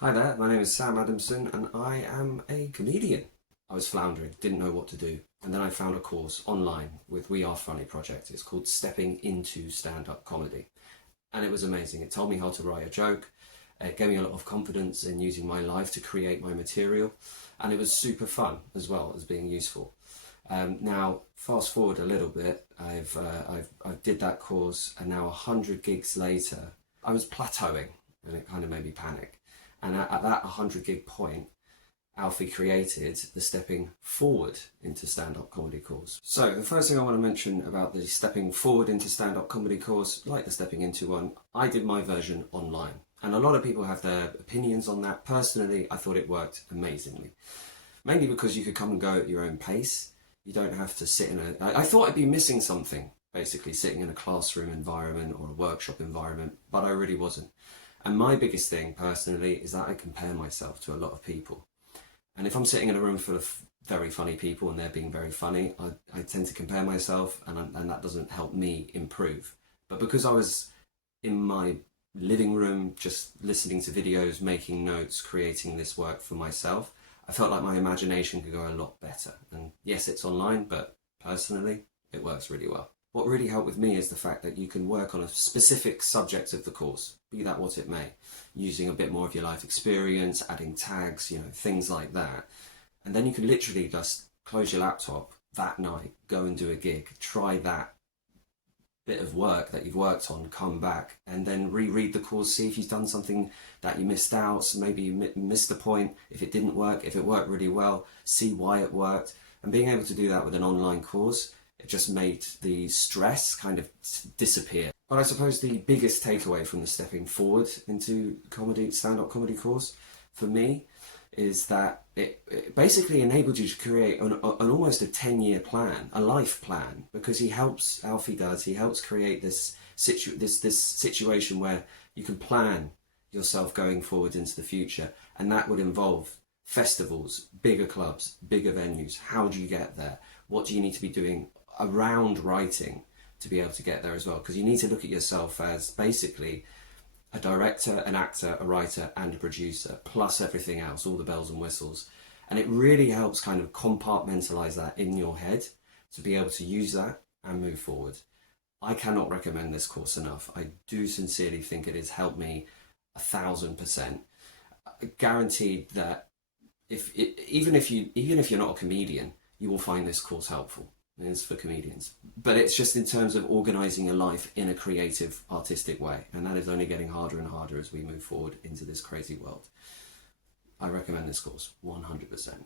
Hi there, my name is Sam Adamson and I am a comedian. I was floundering, didn't know what to do, and then I found a course online with We Are Funny project. It's called Stepping into Stand-Up Comedy. And it was amazing. It told me how to write a joke, it gave me a lot of confidence in using my life to create my material, and it was super fun as well as being useful. Now, fast forward a little bit, I did that course, and now 100 gigs later, I was plateauing, and it kind of made me panic. And at that 100 gig point, Alfie created the Stepping Forward into Stand-Up Comedy course. So the first thing I want to mention about the Stepping Forward into Stand-Up Comedy course, like the Stepping Into one, I did my version online. And a lot of people have their opinions on that. Personally, I thought it worked amazingly. Mainly because you could come and go at your own pace. You don't have to sit in I thought I'd be missing something, basically, sitting in a classroom environment or a workshop environment, but I really wasn't. And my biggest thing, personally, is that I compare myself to a lot of people. And if I'm sitting in a room full of very funny people and they're being very funny, I tend to compare myself, and that doesn't help me improve. But because I was in my living room, just listening to videos, making notes, creating this work for myself, I felt like my imagination could go a lot better. And yes, it's online, but personally, it works really well. What really helped with me is the fact that you can work on a specific subject of the course, be that what it may, using a bit more of your life experience, adding tags, things like that. And then you can literally just close your laptop that night, go and do a gig, try that bit of work that you've worked on, come back, and then reread the course, see if you've done something that you missed out, so maybe you missed the point, if it didn't work, if it worked really well, see why it worked. And being able to do that with an online course, it just made the stress kind of disappear. But I suppose the biggest takeaway from the Stepping Forward into comedy, stand-up comedy course, for me, is that it basically enabled you to create an almost a 10-year plan, a life plan, because Alfie helps create this situation where you can plan yourself going forward into the future, and that would involve festivals, bigger clubs, bigger venues. How do you get there? What do you need to be doing around writing to be able to get there as well? Because you need to look at yourself as basically a director, an actor, a writer, and a producer, plus everything else, all the bells and whistles. And it really helps kind of compartmentalize that in your head to be able to use that and move forward. I cannot recommend this course enough. I do sincerely think it has helped me 1,000%. Guaranteed that even if you're not a comedian, you will find this course helpful. It's for comedians, but it's just in terms of organising your life in a creative, artistic way, and that is only getting harder and harder as we move forward into this crazy world. I recommend this course 100%.